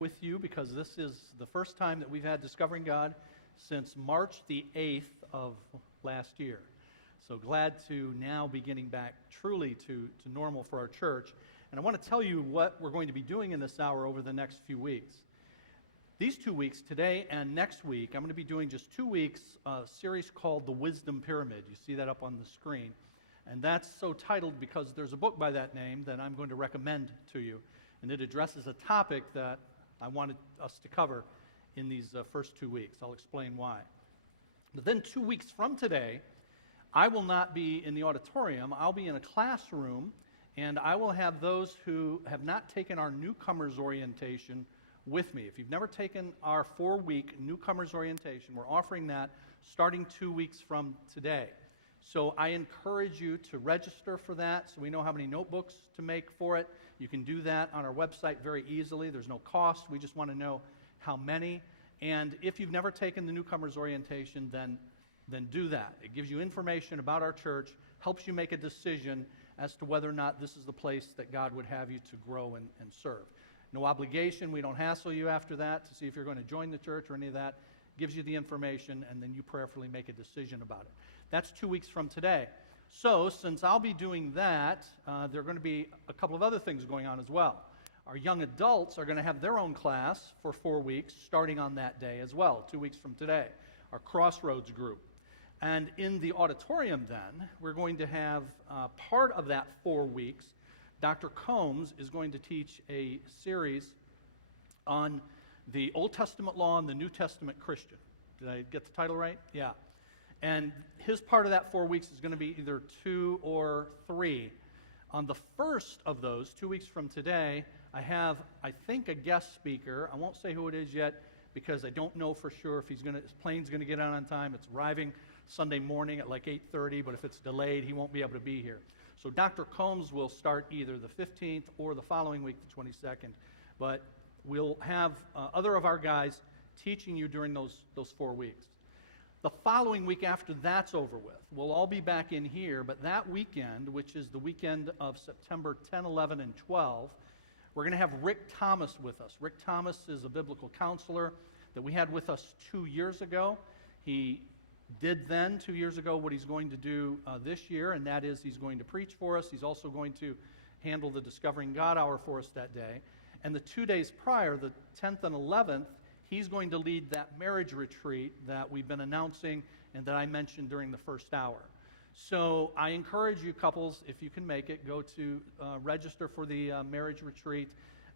with you because this is the first time that we've had Discovering God since March the 8th of last year. So glad to now be getting back truly to normal for our church. And I want to tell you what we're going to be doing in this hour over the next few weeks. These 2 weeks, today and next week, I'm going to be doing just 2 weeks, a series called The Wisdom Pyramid. You see that up on the screen. And that's so titled because there's a book by that name that I'm going to recommend to you. And it addresses a topic that I wanted us to cover in these first 2 weeks. I'll explain why. But then 2 weeks from today, I will not be in the auditorium. I'll be in a classroom, and I will have those who have not taken our newcomers orientation with me. If you've never taken our 4-week newcomers orientation, we're offering that starting 2 weeks from today. So I encourage you to register for that so we know how many notebooks to make for it. You can do that on our website very easily. There's no cost. We just want to know how many. And if you've never taken the newcomers orientation, then do that. It gives you information about our church, helps you make a decision as to whether or not this is the place that God would have you to grow and serve. No obligation. We don't hassle you after that to see if you're going to join the church or any of that. Gives you the information, and then you prayerfully make a decision about it. That's 2 weeks from today. So, since I'll be doing that, there are going to be a couple of other things going on as well. Our young adults are going to have their own class for 4 weeks, starting on that day as well, 2 weeks from today, our Crossroads group. And in the auditorium then, we're going to have part of that 4 weeks. Dr. Combs is going to teach a series on the Old Testament law and the New Testament Christian. Did I get the title right? Yeah. And his part of that 4 weeks is going to be either 2 or 3. On the first of those, 2 weeks from today, I have, I think, a guest speaker. I won't say who it is yet because I don't know for sure if his plane's going to get out on time. It's arriving Sunday morning at like 8:30, but if it's delayed, he won't be able to be here. So Dr. Combs will start either the 15th or the following week, the 22nd. But we'll have other of our guys teaching you during those 4 weeks. The following week after that's over with, we'll all be back in here, but that weekend, which is the weekend of September 10, 11, and 12, we're going to have Rick Thomas with us. Rick Thomas is a biblical counselor that we had with us 2 years ago. He did then, 2 years ago, what he's going to do this year, and that is he's going to preach for us. He's also going to handle the Discovering God Hour for us that day. And the 2 days prior, the 10th and 11th, he's going to lead that marriage retreat that we've been announcing and that I mentioned during the first hour. So I encourage you couples, if you can make it, go to register for the marriage retreat.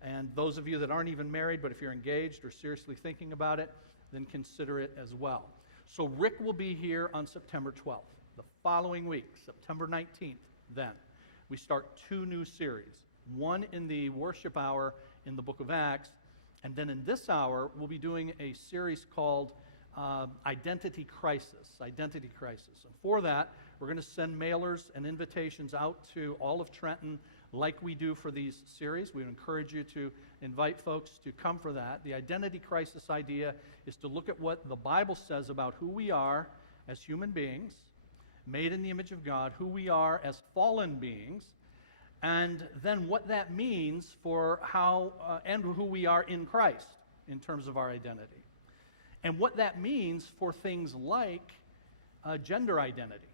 And those of you that aren't even married, but if you're engaged or seriously thinking about it, then consider it as well. So Rick will be here on September 12th. The following week, September 19th, then, we start 2 new series. One in the worship hour in the book of Acts, and then in this hour, we'll be doing a series called Identity Crisis. Identity Crisis. And for that, we're going to send mailers and invitations out to all of Trenton like we do for these series. We encourage you to invite folks to come for that. The identity crisis idea is to look at what the Bible says about who we are as human beings, made in the image of God, who we are as fallen beings, and then what that means for how and who we are in Christ in terms of our identity. And what that means for things like gender identity.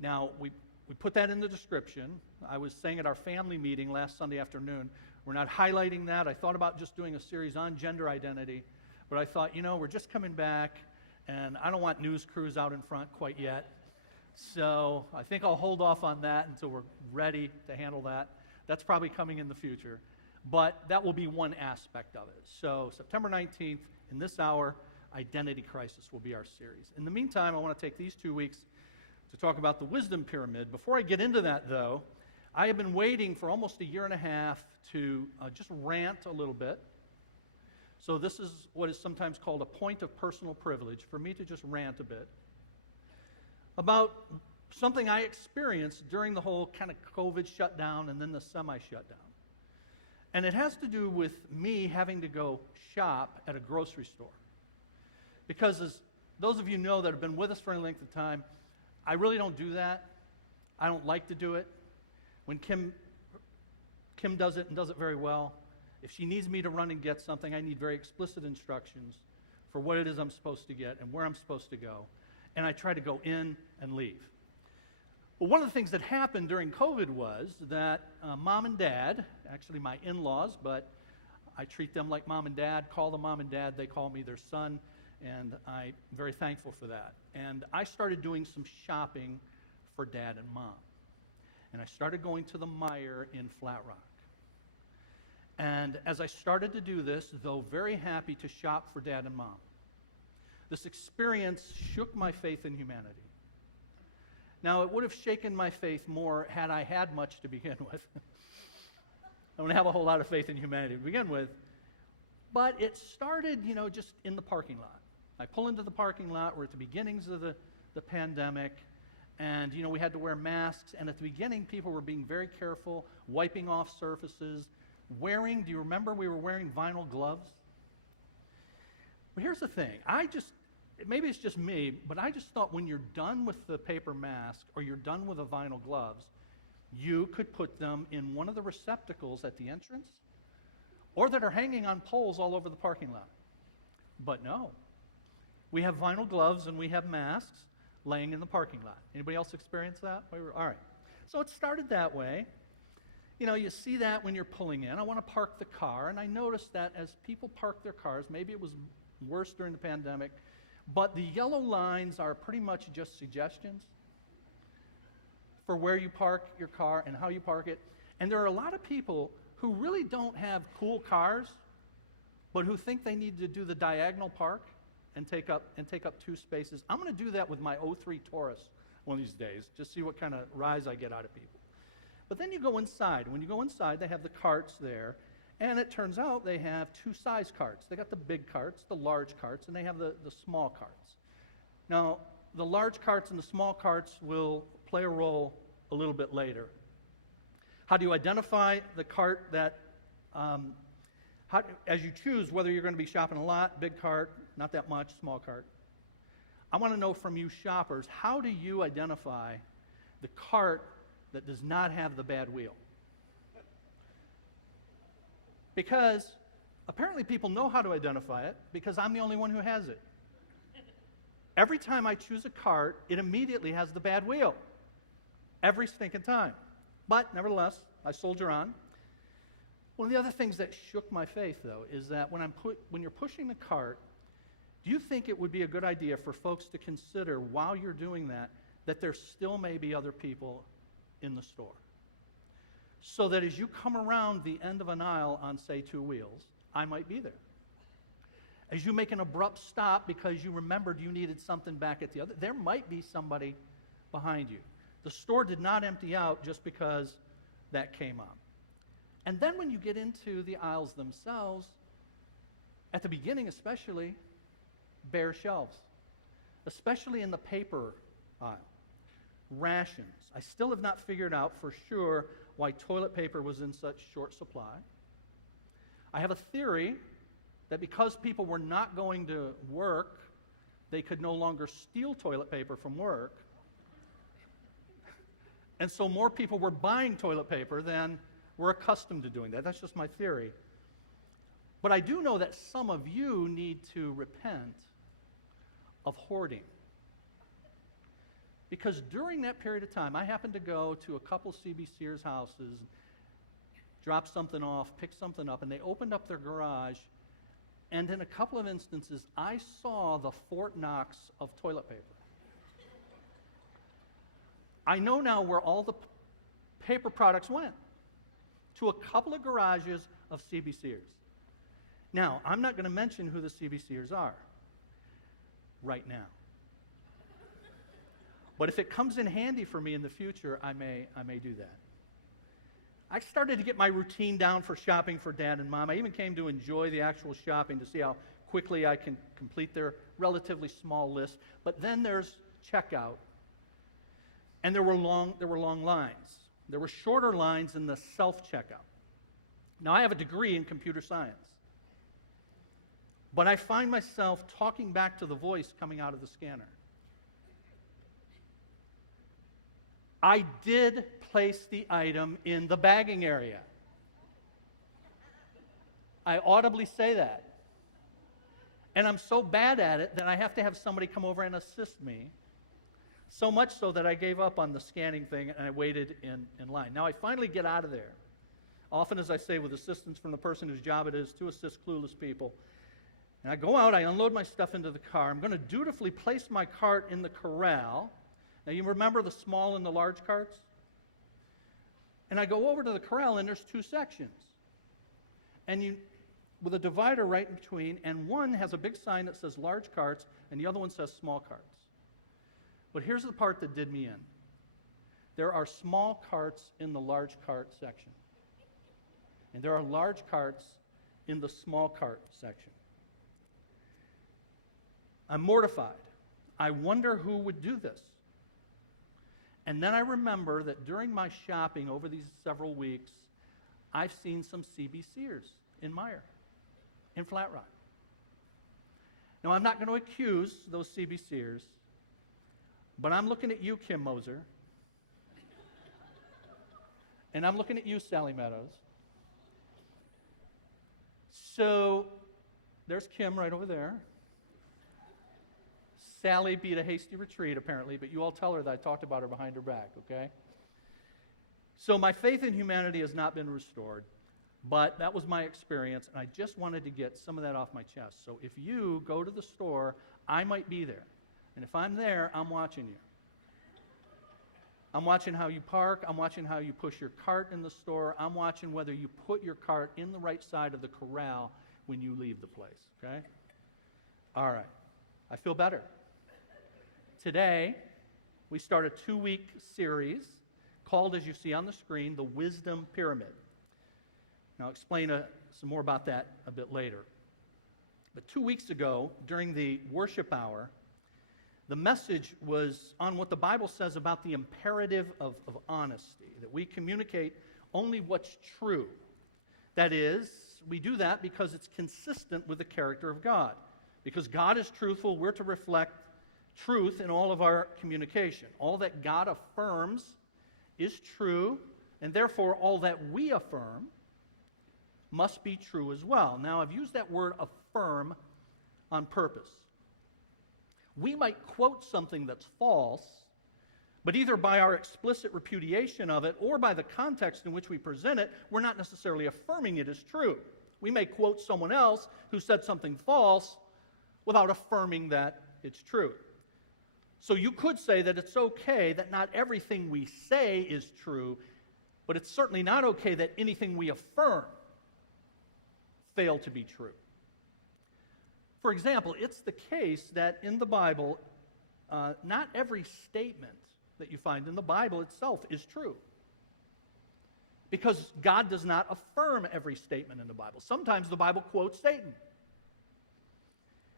Now, we put that in the description. I was saying at our family meeting last Sunday afternoon, we're not highlighting that. I thought about just doing a series on gender identity, but I thought, we're just coming back, and I don't want news crews out in front quite yet. So I think I'll hold off on that until we're ready to handle that. That's probably coming in the future. But that will be one aspect of it. So September 19th, in this hour, Identity Crisis will be our series. In the meantime, I want to take these 2 weeks to talk about the Wisdom Pyramid. Before I get into that, though, I have been waiting for almost a year and a half to just rant a little bit. So this is what is sometimes called a point of personal privilege, for me to just rant a bit about something I experienced during the whole kind of COVID shutdown and then the semi-shutdown. And it has to do with me having to go shop at a grocery store. Because as those of you know that have been with us for any length of time, I really don't do that. I don't like to do it. When Kim does it and does it very well, If she needs me to run and get something, I need very explicit instructions for what it is I'm supposed to get and where I'm supposed to go. And I try to go in and leave. Well, one of the things that happened during COVID was that mom and dad, actually my in-laws, but I treat them like mom and dad, call them mom and dad, they call me their son, and I'm very thankful for that. And I started doing some shopping for dad and mom. And I started going to the Meijer in Flat Rock. And as I started to do this, though very happy to shop for dad and mom, this experience shook my faith in humanity. Now, it would have shaken my faith more had I had much to begin with. I don't have a whole lot of faith in humanity to begin with. But it started, just in the parking lot. I pull into the parking lot. We're at the beginnings of the pandemic. And, we had to wear masks. And at the beginning, people were being very careful, wiping off surfaces, do you remember we were wearing vinyl gloves? Well, here's the thing. Maybe it's just me, but I just thought when you're done with the paper mask or you're done with the vinyl gloves, you could put them in one of the receptacles at the entrance or that are hanging on poles all over the parking lot. But no. We have vinyl gloves and we have masks laying in the parking lot. Anybody else experience that? All right. So it started that way. You see that when you're pulling in. I want to park the car, and I noticed that as people park their cars, maybe it was worse during the pandemic, but the yellow lines are pretty much just suggestions for where you park your car and how you park it. And there are a lot of people who really don't have cool cars, but who think they need to do the diagonal park and take up 2 spaces. I'm going to do that with my 03 Taurus one of these days, just see what kind of rise I get out of people. But then you go inside. When you go inside, they have the carts there, and it turns out they have 2 size carts. They got the big carts, the large carts, and they have the small carts. Now, the large carts and the small carts will play a role a little bit later. How do you identify the cart that, as you choose whether you're going to be shopping a lot, big cart, not that much, small cart? I want to know from you shoppers, how do you identify the cart that does not have the bad wheel? Because apparently people know how to identify it because I'm the only one who has it. Every time I choose a cart, it immediately has the bad wheel. Every stinking time. But nevertheless, I soldier on. One of the other things that shook my faith, though, is that when you're pushing the cart, do you think it would be a good idea for folks to consider while you're doing that there still may be other people in the store? So that as you come around the end of an aisle on, say, 2 wheels, I might be there. As you make an abrupt stop because you remembered you needed something back at the other, there might be somebody behind you. The store did not empty out just because that came up. And then when you get into the aisles themselves, at the beginning especially, bare shelves, especially in the paper aisle. Rations. I still have not figured out for sure why toilet paper was in such short supply. I have a theory that because people were not going to work, they could no longer steal toilet paper from work. And so more people were buying toilet paper than were accustomed to doing that. That's just my theory. But I do know that some of you need to repent of hoarding. Because during that period of time, I happened to go to a couple C.B. Sears houses, drop something off, pick something up, and they opened up their garage, and in a couple of instances, I saw the Fort Knox of toilet paper. I know now where all the paper products went, to a couple of garages of C.B. Sears. Now, I'm not going to mention who the C.B. Sears are right now. But if it comes in handy for me in the future, I may do that. I started to get my routine down for shopping for Dad and Mom. I even came to enjoy the actual shopping to see how quickly I can complete their relatively small list. But then there's checkout, and there were long lines. There were shorter lines in the self-checkout. Now, I have a degree in computer science, but I find myself talking back to the voice coming out of the scanner. I did place the item in the bagging area. I audibly say that. And I'm so bad at it that I have to have somebody come over and assist me. So much so that I gave up on the scanning thing and I waited in line. Now I finally get out of there. Often, as I say, with assistance from the person whose job it is to assist clueless people. And I go out, I unload my stuff into the car. I'm going to dutifully place my cart in the corral. Now you remember the small and the large carts? And I go over to the corral and there's two sections. And with a divider right in between, and one has a big sign that says large carts, and the other one says small carts. But here's the part that did me in. There are small carts in the large cart section. And there are large carts in the small cart section. I'm mortified. I wonder who would do this. And then I remember that during my shopping over these several weeks, I've seen some CB Sears in Meijer, in Flat Rock. Now, I'm not going to accuse those CB Sears, but I'm looking at you, Kim Moser, and I'm looking at you, Sally Meadows. So, there's Kim right over there. Sally beat a hasty retreat, apparently, but you all tell her that I talked about her behind her back, okay? So my faith in humanity has not been restored, but that was my experience, and I just wanted to get some of that off my chest. So if you go to the store, I might be there. And if I'm there, I'm watching you. I'm watching how you park. I'm watching how you push your cart in the store. I'm watching whether you put your cart in the right side of the corral when you leave the place, okay? All right. I feel better. Today, we start a 2-week series called, as you see on the screen, the Wisdom Pyramid. Now, I'll explain some more about that a bit later. But 2 weeks ago, during the worship hour, the message was on what the Bible says about the imperative of honesty, that we communicate only what's true. That is, we do that because it's consistent with the character of God. Because God is truthful, we're to reflect truth in all of our communication. All that God affirms is true, and therefore all that we affirm must be true as well. Now, I've used that word affirm on purpose. We might quote something that's false, but either by our explicit repudiation of it or by the context in which we present it, we're not necessarily affirming it as true. We may quote someone else who said something false without affirming that it's true. So you could say that it's okay that not everything we say is true, but it's certainly not okay that anything we affirm fail to be true. For example, it's the case that in the Bible, not every statement that you find in the Bible itself is true. Because God does not affirm every statement in the Bible. Sometimes the Bible quotes Satan.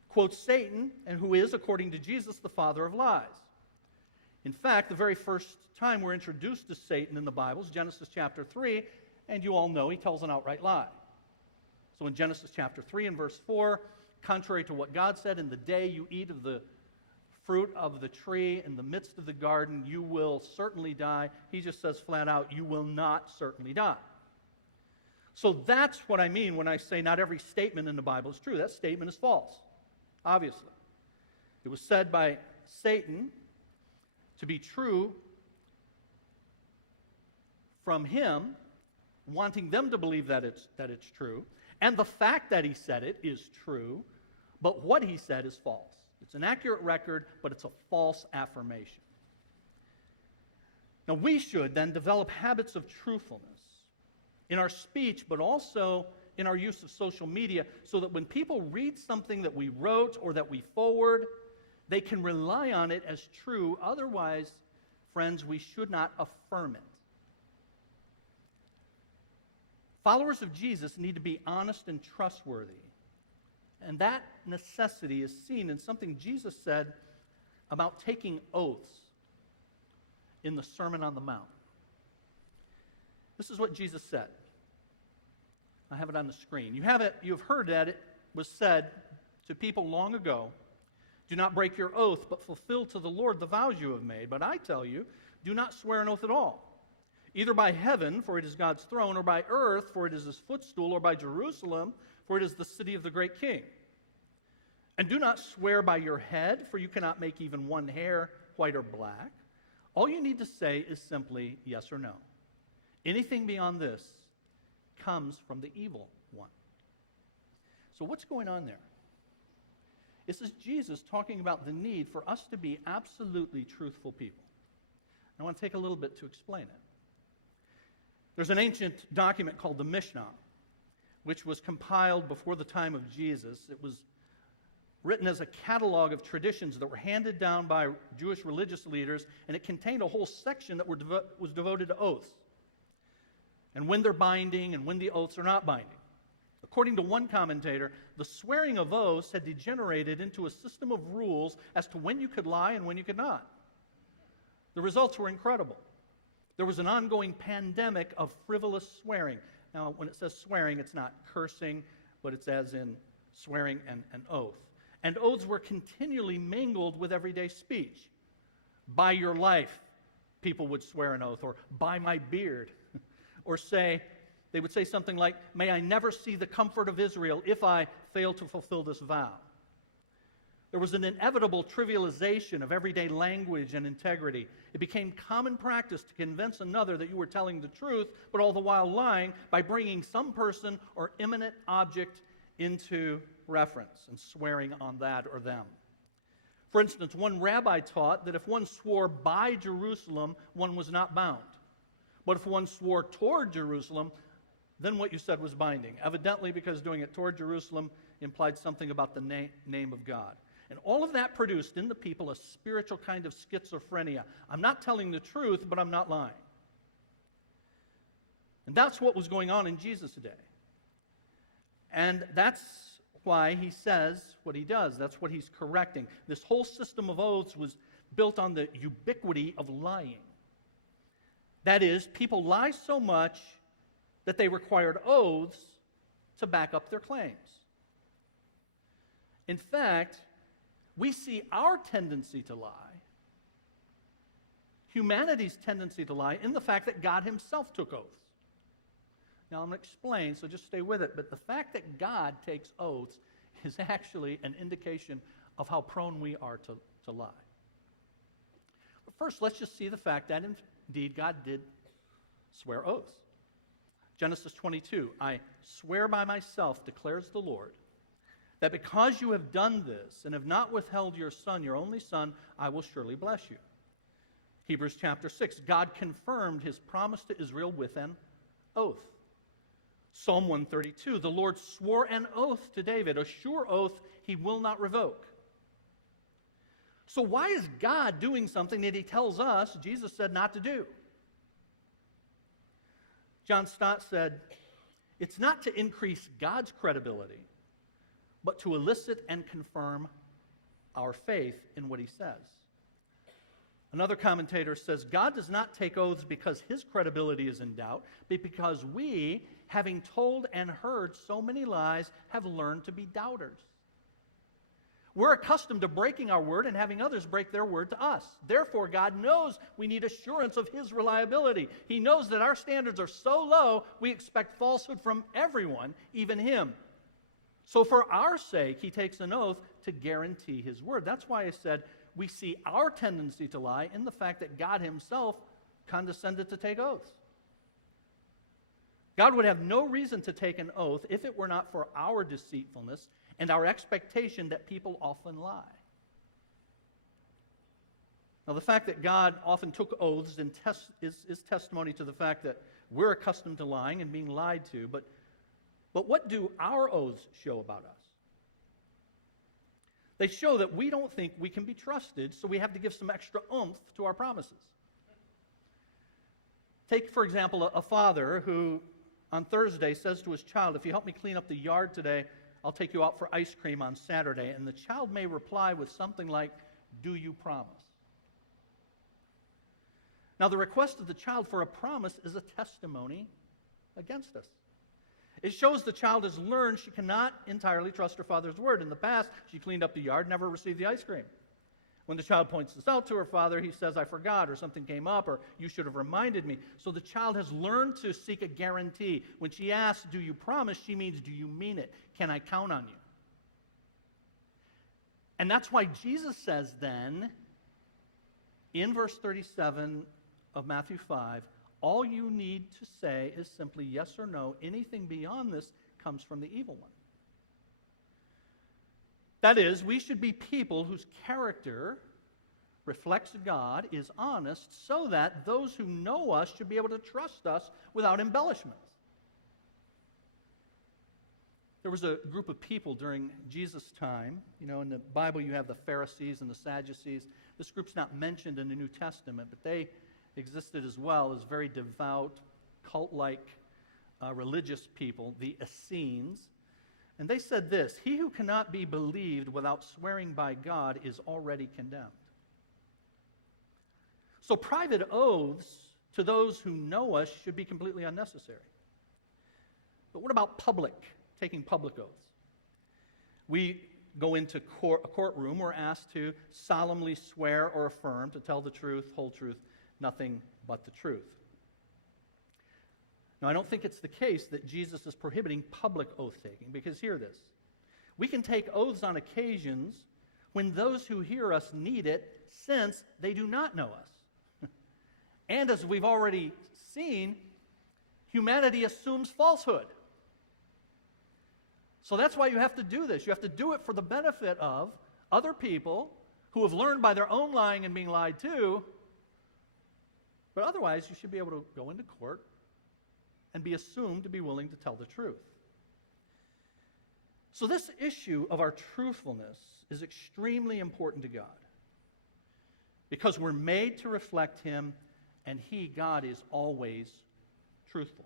Quotes Satan, and who is, according to Jesus, the father of lies. In fact, the very first time we're introduced to Satan in the Bible is Genesis chapter 3, and you all know he tells an outright lie. So in Genesis chapter 3 and verse 4, contrary to what God said, in the day you eat of the fruit of the tree in the midst of the garden, you will certainly die. He just says flat out, you will not certainly die. So that's what I mean when I say not every statement in the Bible is true. That statement is false. Obviously. It was said by Satan to be true from him, wanting them to believe that it's true, and the fact that he said it is true, but what he said is false. It's an accurate record, but it's a false affirmation. Now, we should then develop habits of truthfulness in our speech, but also in our use of social media, so that when people read something that we wrote or that we forward, they can rely on it as true. Otherwise, friends, we should not affirm it. Followers of Jesus need to be honest and trustworthy. And that necessity is seen in something Jesus said about taking oaths in the Sermon on the Mount. This is what Jesus said. I have it on the screen. You've heard that it was said to people long ago, do not break your oath, but fulfill to the Lord the vows you have made. But I tell you, do not swear an oath at all. either by heaven, for it is God's throne, or by earth, for it is his footstool, or by Jerusalem, for it is the city of the great king. And do not swear by your head, for you cannot make even one hair white or black. All you need to say is simply yes or no. Anything beyond this comes from the evil one. So what's going on there? This is Jesus talking about the need for us to be absolutely truthful people. I want to take a little bit to explain it. There's an ancient document called the Mishnah, which was compiled before the time of Jesus. It was written as a catalog of traditions that were handed down by Jewish religious leaders, and it contained a whole section that was devoted to oaths, and when they're binding and when the oaths are not binding. According to one commentator, the swearing of oaths had degenerated into a system of rules as to when you could lie and when you could not. The results were incredible. There was an ongoing pandemic of frivolous swearing. Now, when it says swearing, it's not cursing, but it's as in swearing an oath. And oaths were continually mingled with everyday speech. By your life, people would swear an oath, or by my beard. Or they would say something like, may I never see the comfort of Israel if I fail to fulfill this vow. There was an inevitable trivialization of everyday language and integrity. It became common practice to convince another that you were telling the truth, but all the while lying by bringing some person or imminent object into reference and swearing on that or them. For instance, one rabbi taught that if one swore by Jerusalem, one was not bound. But if one swore toward Jerusalem, then what you said was binding. Evidently, because doing it toward Jerusalem implied something about the name of God. And all of that produced in the people a spiritual kind of schizophrenia. I'm not telling the truth, but I'm not lying. And that's what was going on in Jesus' day. And that's why he says what he does. That's what he's correcting. This whole system of oaths was built on the ubiquity of lying. That is, people lie so much that they required oaths to back up their claims. In fact, we see our tendency to lie, humanity's tendency to lie, in the fact that God himself took oaths. Now, I'm going to explain, so just stay with it, but the fact that God takes oaths is actually an indication of how prone we are to lie. But first, let's just see the fact that indeed God did swear oaths. Genesis 22, I swear by myself, declares the Lord, that because you have done this and have not withheld your son, your only son, I will surely bless you. Hebrews chapter 6, God confirmed his promise to Israel with an oath. Psalm 132, the Lord swore an oath to David, a sure oath he will not revoke. So why is God doing something that he tells us, Jesus said, not to do? John Stott said, it's not to increase God's credibility, but to elicit and confirm our faith in what he says. Another commentator says, God does not take oaths because his credibility is in doubt, but because we, having told and heard so many lies, have learned to be doubters. We're accustomed to breaking our word and having others break their word to us. Therefore, God knows we need assurance of his reliability. He knows that our standards are so low, we expect falsehood from everyone, even him. So for our sake, he takes an oath to guarantee his word. That's why I said we see our tendency to lie in the fact that God himself condescended to take oaths. God would have no reason to take an oath if it were not for our deceitfulness and our expectation that people often lie. Now, the fact that God often took oaths is testimony to the fact that we're accustomed to lying and being lied to, but what do our oaths show about us? They show that we don't think we can be trusted, so we have to give some extra oomph to our promises. Take, for example, a father who on Thursday says to his child, if you help me clean up the yard today, I'll take you out for ice cream on Saturday. And the child may reply with something like, do you promise? Now, the request of the child for a promise is a testimony against us. It shows the child has learned she cannot entirely trust her father's word. In the past, she cleaned up the yard, never received the ice cream. When the child points this out to her father, he says, I forgot, or something came up, or you should have reminded me. So the child has learned to seek a guarantee. When she asks, do you promise, she means, do you mean it? Can I count on you? And that's why Jesus says then, in verse 37 of Matthew 5, all you need to say is simply yes or no. Anything beyond this comes from the evil one. That is, we should be people whose character reflects God, is honest, so that those who know us should be able to trust us without embellishments. There was a group of people during Jesus' time. You know, in the Bible you have the Pharisees and the Sadducees. This group's not mentioned in the New Testament, but they existed as well as very devout, cult-like religious people, the Essenes. And they said this, he who cannot be believed without swearing by God is already condemned. So private oaths to those who know us should be completely unnecessary. But what about taking public oaths? We go into a courtroom, we're asked to solemnly swear or affirm to tell the truth, whole truth, nothing but the truth. Now, I don't think it's the case that Jesus is prohibiting public oath-taking, because hear this. We can take oaths on occasions when those who hear us need it, since they do not know us. And as we've already seen, humanity assumes falsehood. So that's why you have to do this. You have to do it for the benefit of other people who have learned by their own lying and being lied to. But otherwise, you should be able to go into court and be assumed to be willing to tell the truth. So this issue of our truthfulness is extremely important to God, because we're made to reflect Him, and He, God, is always truthful.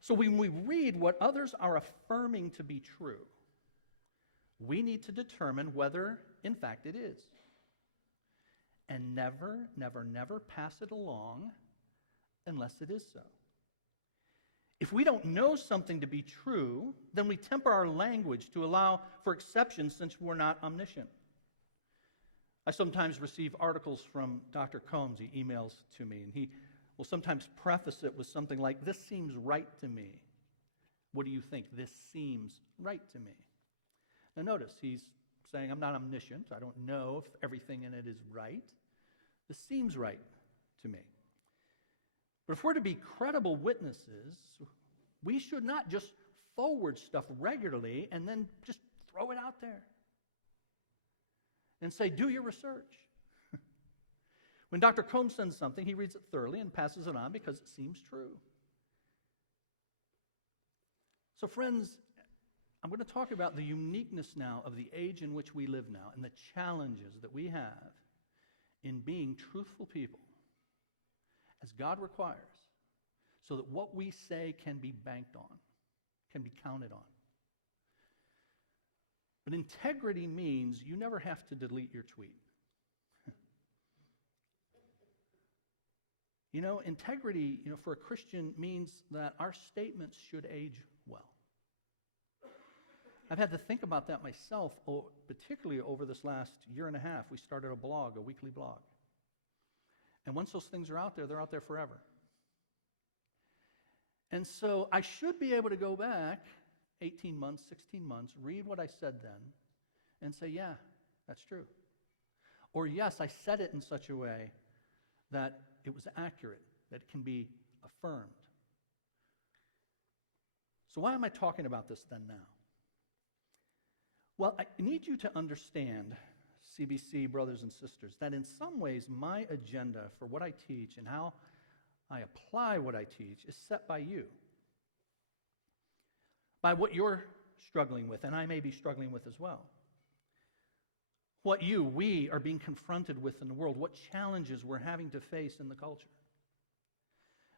So when we read what others are affirming to be true, we need to determine whether, in fact, it is. And never, never, never pass it along unless it is so. If we don't know something to be true, then we temper our language to allow for exceptions, since we're not omniscient. I sometimes receive articles from Dr. Combs. He emails to me, and he will sometimes preface it with something like, this seems right to me. What do you think? This seems right to me. Now notice, he's saying, I'm not omniscient. I don't know if everything in it is right. This seems right to me. But if we're to be credible witnesses, we should not just forward stuff regularly and then just throw it out there and say, do your research. When Dr. Combs sends something, he reads it thoroughly and passes it on because it seems true. So friends, I'm going to talk about the uniqueness now of the age in which we live now and the challenges that we have in being truthful people, as God requires, so that what we say can be banked on, can be counted on. But integrity means you never have to delete your tweet. Integrity, for a Christian means that our statements should age well. I've had to think about that myself, particularly over this last year and a half. We started a weekly blog. And once those things are out there, they're out there forever. And so I should be able to go back 18 months, 16 months, read what I said then, and say, yeah, that's true. Or yes, I said it in such a way that it was accurate, that it can be affirmed. So why am I talking about this then now? Well, I need you to understand, CBC brothers and sisters, that in some ways my agenda for what I teach and how I apply what I teach is set by you, by what you're struggling with, and I may be struggling with as well. What we are being confronted with in the world, what challenges we're having to face in the culture.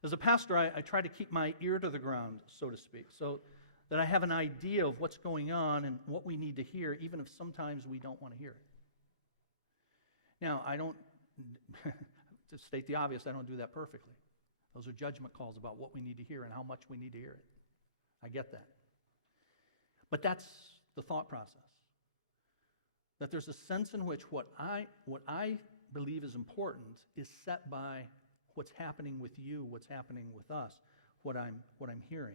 As a pastor, I try to keep my ear to the ground, so to speak, so that I have an idea of what's going on and what we need to hear, even if sometimes we don't want to hear it. Now, I don't, to state the obvious, I don't do that perfectly. Those are judgment calls about what we need to hear and how much we need to hear it. I get that. But that's the thought process. that there's a sense in which what I believe is important is set by what's happening with you, what's happening with us, what I'm hearing.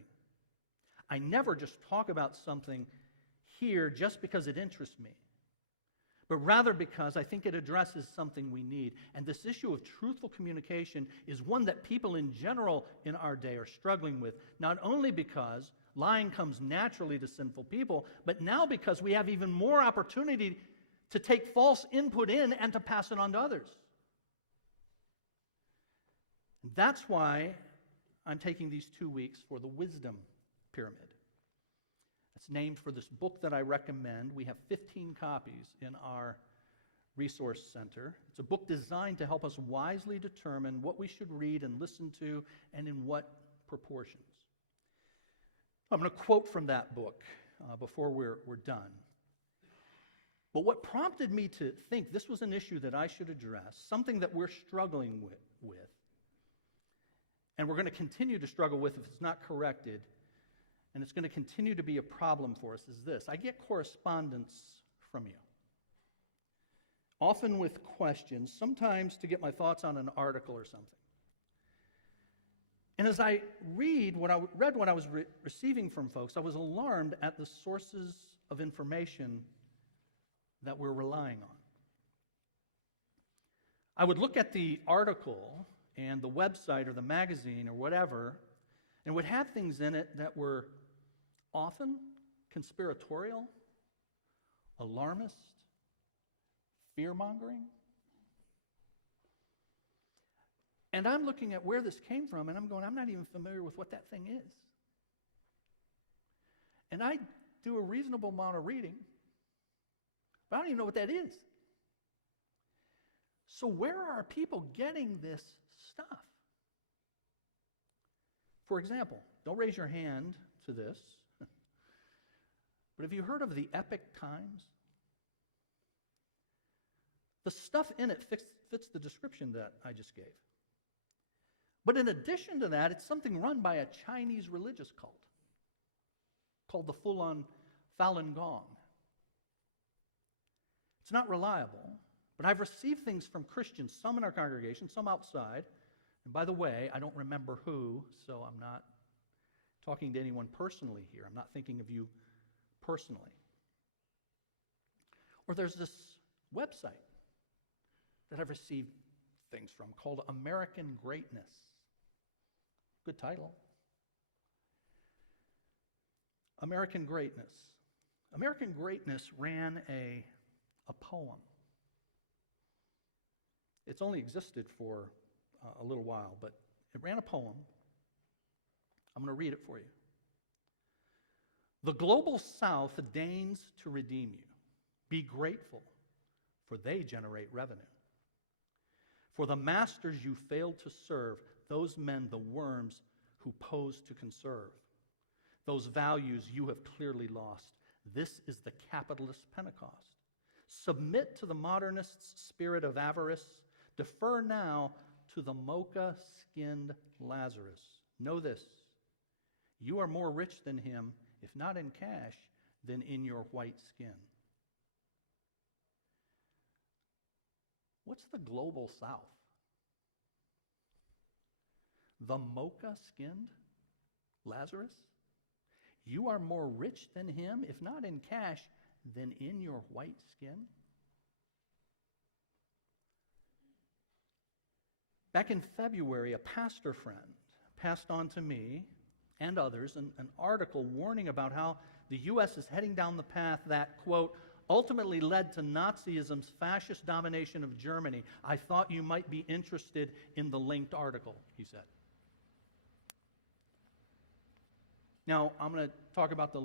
I never just talk about something here just because it interests me, but rather because I think it addresses something we need. And this issue of truthful communication is one that people in general in our day are struggling with, not only because lying comes naturally to sinful people, but now because we have even more opportunity to take false input in and to pass it on to others. And that's why I'm taking these 2 weeks for the Wisdom Pyramid. It's named for this book that I recommend. We have 15 copies in our resource center. It's a book designed to help us wisely determine what we should read and listen to and in what proportions. I'm going to quote from that book before we're done. But what prompted me to think this was an issue that I should address, something that we're struggling with, and we're going to continue to struggle with if it's not corrected, and it's going to continue to be a problem for us, is this. I get correspondence from you, often with questions, sometimes to get my thoughts on an article or something. And as I read what I was receiving from folks, I was alarmed at the sources of information that we're relying on. I would look at the article and the website or the magazine or whatever, and would have things in it that were often conspiratorial, alarmist, fear-mongering. And I'm looking at where this came from, and I'm going, I'm not even familiar with what that thing is. And I do a reasonable amount of reading, but I don't even know what that is. So where are people getting this stuff? For example, don't raise your hand to this, but have you heard of the Epoch Times? The stuff in it fits the description that I just gave. But in addition to that, it's something run by a Chinese religious cult called the Falun Gong. It's not reliable, but I've received things from Christians, some in our congregation, some outside. And by the way, I don't remember who, so I'm not talking to anyone personally here. I'm not thinking of you personally. Or there's this website that I've received things from called American Greatness. Good title. American Greatness. American Greatness ran a poem. It's only existed for a little while, but it ran a poem. I'm going to read it for you. The global South deigns to redeem you. Be grateful, for they generate revenue. For the masters you failed to serve, those men the worms who pose to conserve. Those values you have clearly lost. This is the capitalist Pentecost. Submit to the modernist's spirit of avarice. Defer now to the mocha-skinned Lazarus. Know this, you are more rich than him, if not in cash, than in your white skin. What's the global South? The mocha-skinned Lazarus? You are more rich than him, if not in cash, than in your white skin? Back in February, a pastor friend passed on to me and others an article warning about how the U.S. is heading down the path that, quote, ultimately led to Nazism's fascist domination of Germany. I thought you might be interested in the linked article, he said. Now, I'm going to talk about the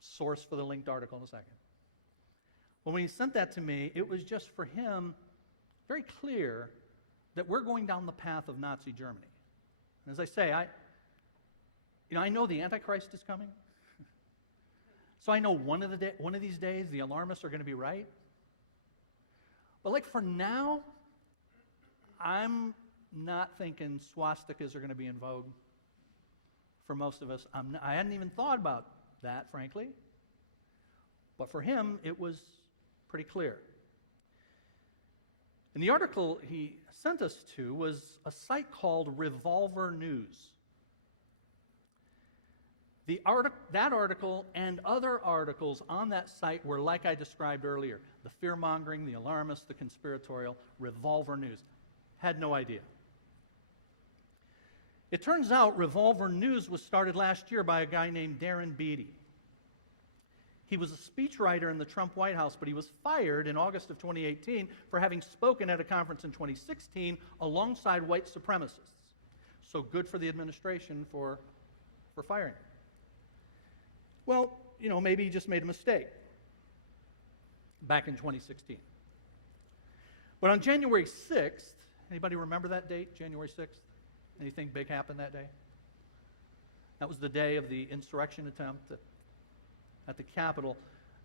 source for the linked article in a second. But when he sent that to me, it was just for him very clear that we're going down the path of Nazi Germany. And as I say, I know the Antichrist is coming. So I know one of these days the alarmists are going to be right. But like for now, I'm not thinking swastikas are going to be in vogue for most of us. I hadn't even thought about that, frankly. But for him, it was pretty clear. And the article he sent us to was a site called Revolver News. That article and other articles on that site were like I described earlier, the fear-mongering, the alarmist, the conspiratorial. Revolver News. Had no idea. It turns out Revolver News was started last year by a guy named Darren Beattie. He was a speechwriter in the Trump White House, but he was fired in August of 2018 for having spoken at a conference in 2016 alongside white supremacists. So good for the administration for firing him. Well, maybe he just made a mistake back in 2016. But on January 6th, anybody remember that date, January 6th? Anything big happened that day? That was the day of the insurrection attempt at the Capitol.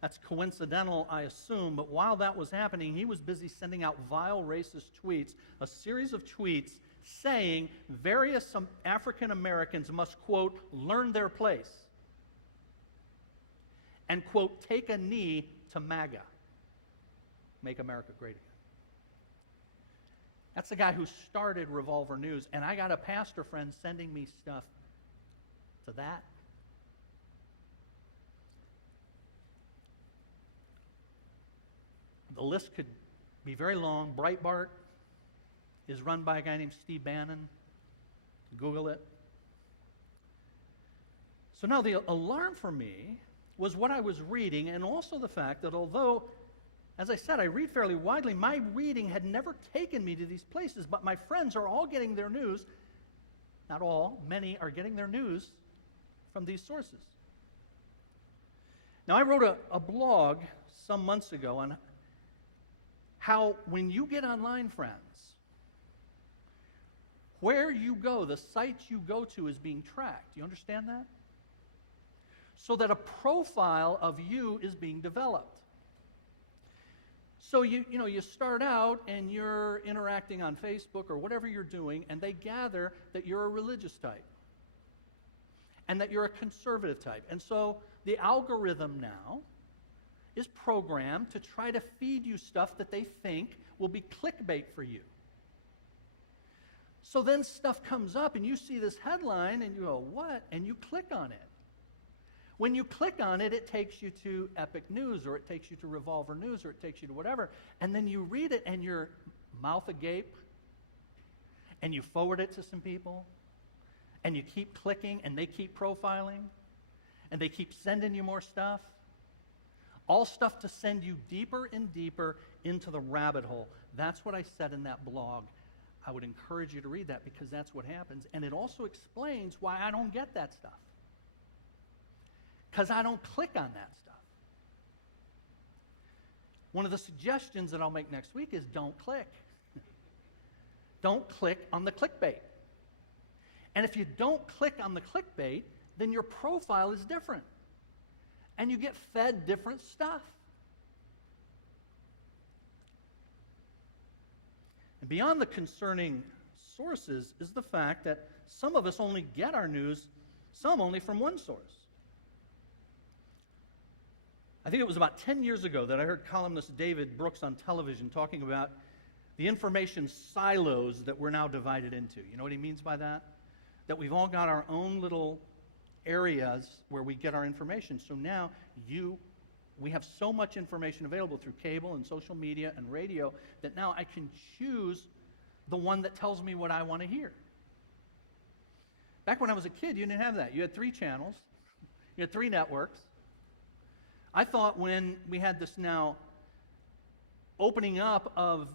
That's coincidental, I assume, but while that was happening, he was busy sending out vile racist tweets, a series of tweets saying various African Americans must, quote, learn their place, and, quote, take a knee to MAGA, Make America Great Again. That's the guy who started Revolver News, and I got a pastor friend sending me stuff to that. The list could be very long. Breitbart is run by a guy named Steve Bannon. Google it. So now the alarm for me was what I was reading, and also the fact that although, as I said, I read fairly widely, my reading had never taken me to these places, but my friends are all getting their news, not all, many are getting their news from these sources. Now, I wrote a blog some months ago on how when you get online, friends, where you go, the sites you go to is being tracked. Do you understand that? So that a profile of you is being developed. So you start out and you're interacting on Facebook or whatever you're doing, and they gather that you're a religious type and that you're a conservative type. And so the algorithm now is programmed to try to feed you stuff that they think will be clickbait for you. So then stuff comes up and you see this headline and you go, what? And you click on it. When you click on it, it takes you to Epic News, or it takes you to Revolver News, or it takes you to whatever. And then you read it and your mouth agape, and you forward it to some people, and you keep clicking, and they keep profiling, and they keep sending you more stuff. All stuff to send you deeper and deeper into the rabbit hole. That's what I said in that blog. I would encourage you to read that because that's what happens. And it also explains why I don't get that stuff. Because I don't click on that stuff. One of the suggestions that I'll make next week is don't click. Don't click on the clickbait. And if you don't click on the clickbait, then your profile is different. And you get fed different stuff. And beyond the concerning sources is the fact that some of us only get our news, some only from one source. I think it was about 10 years ago that I heard columnist David Brooks on television talking about the information silos that we're now divided into. You know what he means by that? That we've all got our own little areas where we get our information. So now we have so much information available through cable and social media and radio that now I can choose the one that tells me what I want to hear. Back when I was a kid, you didn't have that. You had 3 channels. You had 3 networks. I thought when we had this now opening up of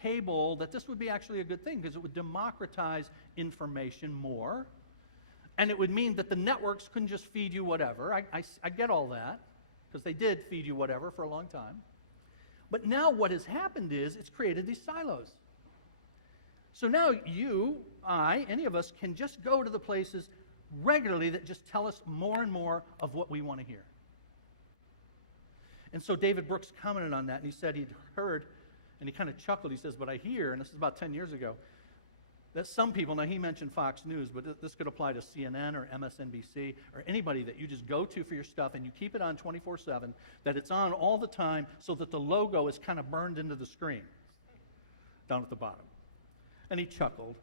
cable that this would be actually a good thing because it would democratize information more, and it would mean that the networks couldn't just feed you whatever. I get all that because they did feed you whatever for a long time. But now what has happened is it's created these silos. So now you, I, any of us can just go to the places regularly that just tell us more and more of what we want to hear. And so David Brooks commented on that, and he said he'd heard, and he kind of chuckled. He says, but I hear, and this is about 10 years ago, that some people, now he mentioned Fox News, but this could apply to CNN or MSNBC or anybody that you just go to for your stuff and you keep it on 24/7, that it's on all the time so that the logo is kind of burned into the screen down at the bottom. And he chuckled.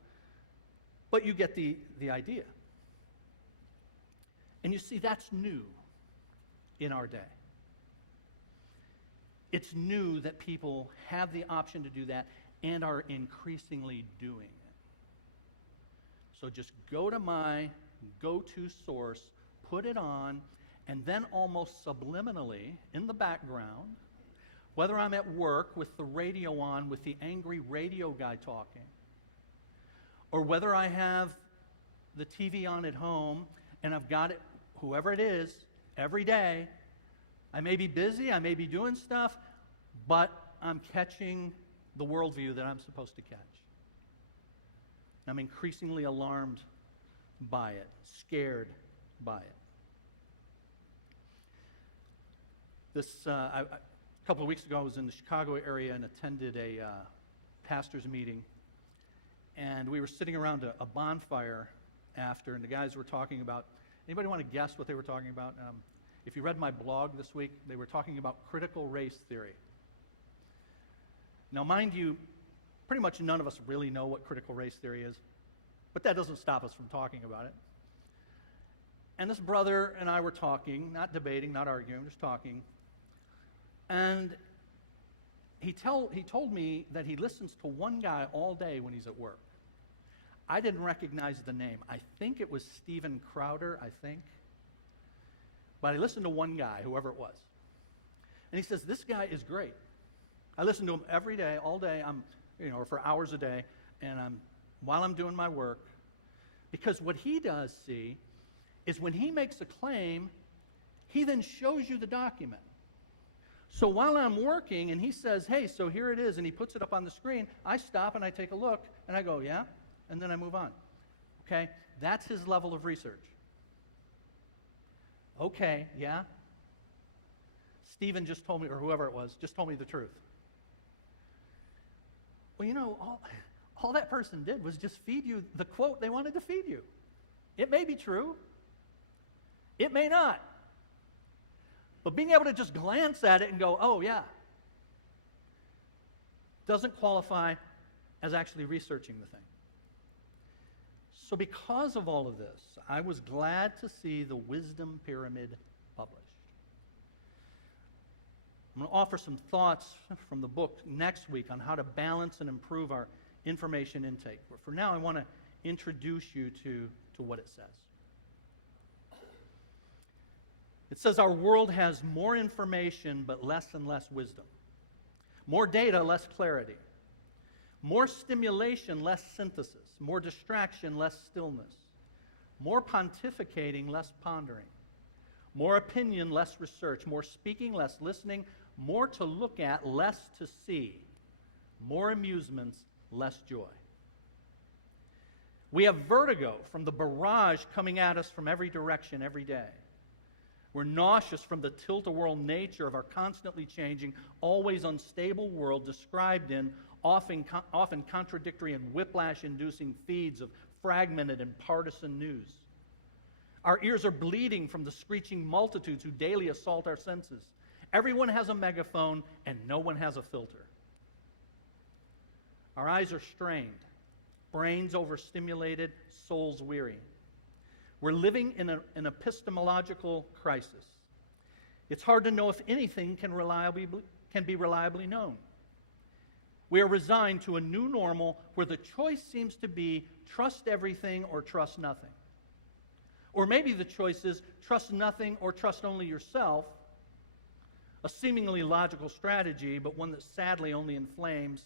But you get the idea. And you see, that's new in our day. It's new that people have the option to do that and are increasingly doing it. So just go to my go-to source, put it on, and then almost subliminally, in the background, whether I'm at work with the radio on with the angry radio guy talking, or whether I have the TV on at home and I've got it, whoever it is, every day, I may be busy, I may be doing stuff, but I'm catching the worldview that I'm supposed to catch. I'm increasingly alarmed by it, scared by it. A couple of weeks ago, I was in the Chicago area and attended a pastor's meeting, and we were sitting around a bonfire after, and the guys were talking about, anybody want to guess what they were talking about? If you read my blog this week, they were talking about critical race theory. Now, mind you, pretty much none of us really know what critical race theory is, but that doesn't stop us from talking about it. And this brother and I were talking, not debating, not arguing, just talking, and he told me that he listens to one guy all day when he's at work. I didn't recognize the name. I think it was Steven Crowder, But I listened to one guy, whoever it was. And he says, this guy is great. I listen to him every day, all day, or for hours a day, and while I'm doing my work. Because what he does see is when he makes a claim, he then shows you the document. So while I'm working and he says, hey, so here it is, and he puts it up on the screen, I stop and I take a look, and I go, yeah? And then I move on. Okay? That's his level of research. Okay, yeah? Stephen just told me, or whoever it was, just told me the truth. Well, all that person did was just feed you the quote they wanted to feed you. It may be true. It may not. But being able to just glance at it and go, oh, yeah, doesn't qualify as actually researching the thing. So because of all of this, I was glad to see the Wisdom Pyramid published. I'm going to offer some thoughts from the book next week on how to balance and improve our information intake. But for now, I want to introduce you to what it says. It says our world has more information but less and less wisdom. More data, less clarity. More stimulation, less synthesis. More distraction, less stillness. More pontificating, less pondering. More opinion, less research. More speaking, less listening. More to look at, less to see. More amusements, less joy. We have vertigo from the barrage coming at us from every direction every day. We're nauseous from the tilt-a-whirl nature of our constantly changing, always unstable world described in often contradictory and whiplash-inducing feeds of fragmented and partisan news. Our ears are bleeding from the screeching multitudes who daily assault our senses. Everyone has a megaphone and no one has a filter. Our eyes are strained, brains overstimulated, souls weary. We're living in an epistemological crisis. It's hard to know if anything can be reliably known. We are resigned to a new normal where the choice seems to be trust everything or trust nothing. Or maybe the choice is trust nothing or trust only yourself, a seemingly logical strategy, but one that sadly only inflames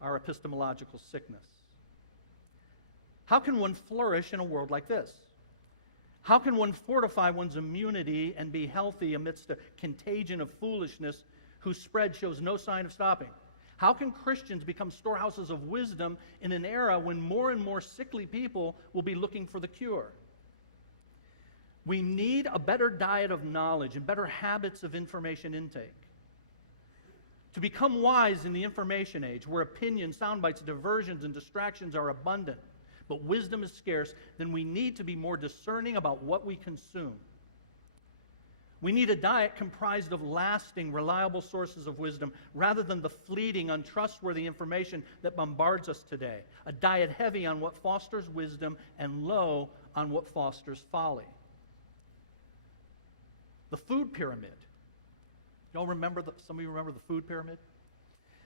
our epistemological sickness. How can one flourish in a world like this? How can one fortify one's immunity and be healthy amidst a contagion of foolishness whose spread shows no sign of stopping? How can Christians become storehouses of wisdom in an era when more and more sickly people will be looking for the cure? We need a better diet of knowledge and better habits of information intake. To become wise in the information age, where opinions, sound bites, diversions, and distractions are abundant, but wisdom is scarce, then we need to be more discerning about what we consume. We need a diet comprised of lasting, reliable sources of wisdom rather than the fleeting, untrustworthy information that bombards us today. A diet heavy on what fosters wisdom and low on what fosters folly. The food pyramid. Y'all remember, some of you remember the food pyramid?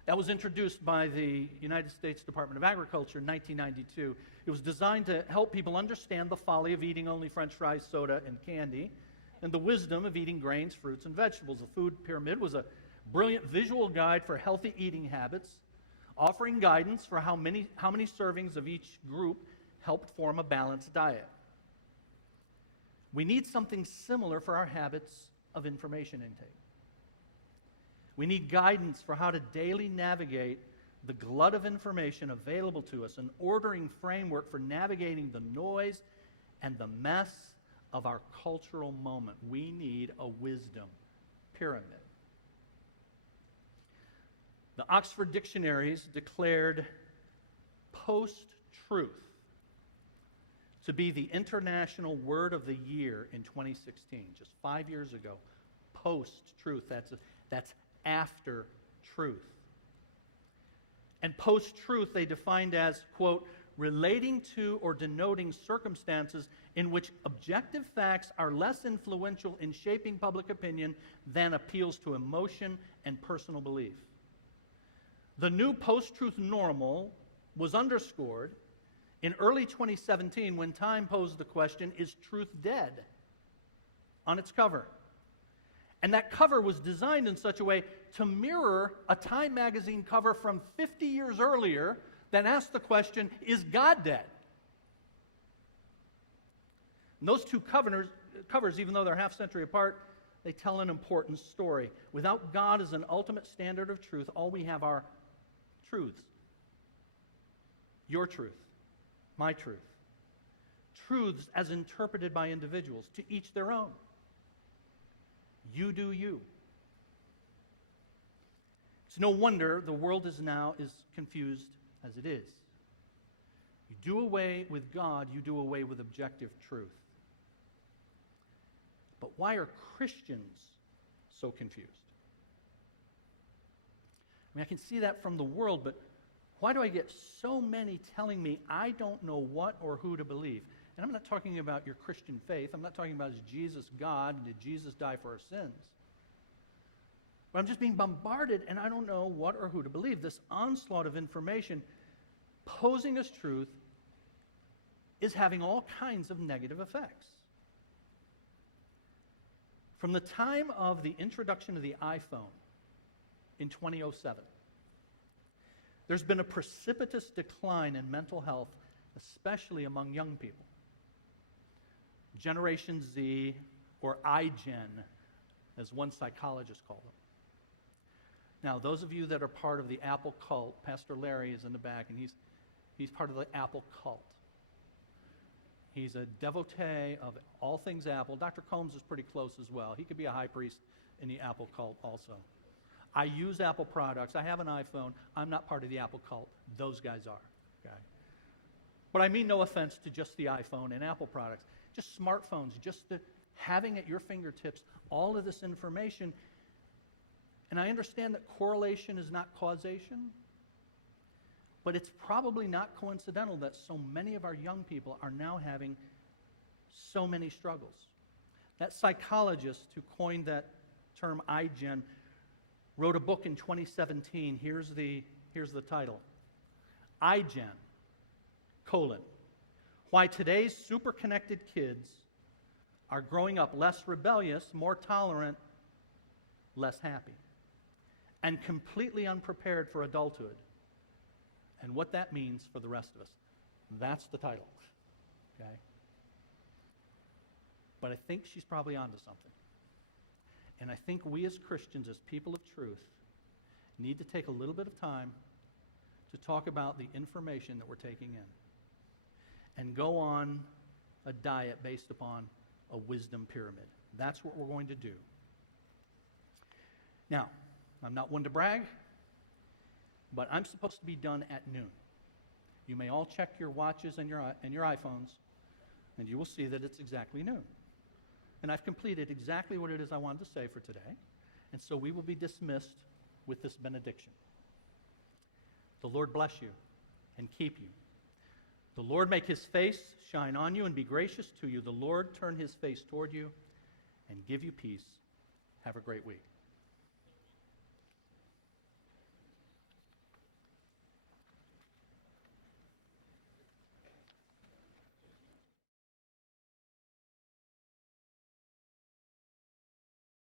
That was introduced by the United States Department of Agriculture in 1992. It was designed to help people understand the folly of eating only French fries, soda, and candy, and the wisdom of eating grains, fruits, and vegetables. The food pyramid was a brilliant visual guide for healthy eating habits, offering guidance for how many servings of each group helped form a balanced diet. We need something similar for our habits of information intake. We need guidance for how to daily navigate the glut of information available to us, an ordering framework for navigating the noise and the mess of our cultural moment. We need a wisdom pyramid. The Oxford Dictionaries declared post-truth to be the international word of the year in 2016, just 5 years ago. Post-truth, that's after truth. And post-truth they defined as, quote, relating to or denoting circumstances in which objective facts are less influential in shaping public opinion than appeals to emotion and personal belief. The new post-truth normal was underscored in early 2017 when Time posed the question, is truth dead? On its cover. And that cover was designed in such a way to mirror a Time magazine cover from 50 years earlier that asked the question, is God dead? And those two covers, even though they're half century apart, they tell an important story. Without God as an ultimate standard of truth, all we have are truths. Your truth, my truth. Truths as interpreted by individuals, to each their own. You do you. It's no wonder the world is confused as it is. You do away with God, you do away with objective truth. But why are Christians so confused? I mean, I can see that from the world, but why do I get so many telling me I don't know what or who to believe? And I'm not talking about your Christian faith. I'm not talking about is Jesus God and did Jesus die for our sins? But I'm just being bombarded and I don't know what or who to believe. This onslaught of information posing as truth is having all kinds of negative effects. From the time of the introduction of the iPhone in 2007, there's been a precipitous decline in mental health, especially among young people. Generation Z, or iGen, as one psychologist called them. Now, those of you that are part of the Apple cult, Pastor Larry is in the back, and he's part of the Apple cult. He's a devotee of all things Apple. Dr. Combs is pretty close as well. He could be a high priest in the Apple cult also. I use Apple products. I have an iPhone. I'm not part of the Apple cult. Those guys are. Okay? But I mean no offense to just the iPhone and Apple products. Just smartphones, just having at your fingertips all of this information. And I understand that correlation is not causation, but it's probably not coincidental that so many of our young people are now having so many struggles. That psychologist who coined that term iGen wrote a book in 2017. Here's the title. iGen, Why Today's Super-Connected Kids Are Growing Up Less Rebellious, More Tolerant, Less Happy, and Completely Unprepared for Adulthood, and what that means for the rest of us. That's the title. Okay? But I think she's probably onto something. And I think we as Christians, as people of truth, need to take a little bit of time to talk about the information that we're taking in and go on a diet based upon a wisdom pyramid. That's what we're going to do. Now, I'm not one to brag, but I'm supposed to be done at noon. You may all check your watches and your iPhones, and you will see that it's exactly noon. And I've completed exactly what it is I wanted to say for today, and so we will be dismissed with this benediction. The Lord bless you and keep you. The Lord make his face shine on you and be gracious to you. The Lord turn his face toward you and give you peace. Have a great week.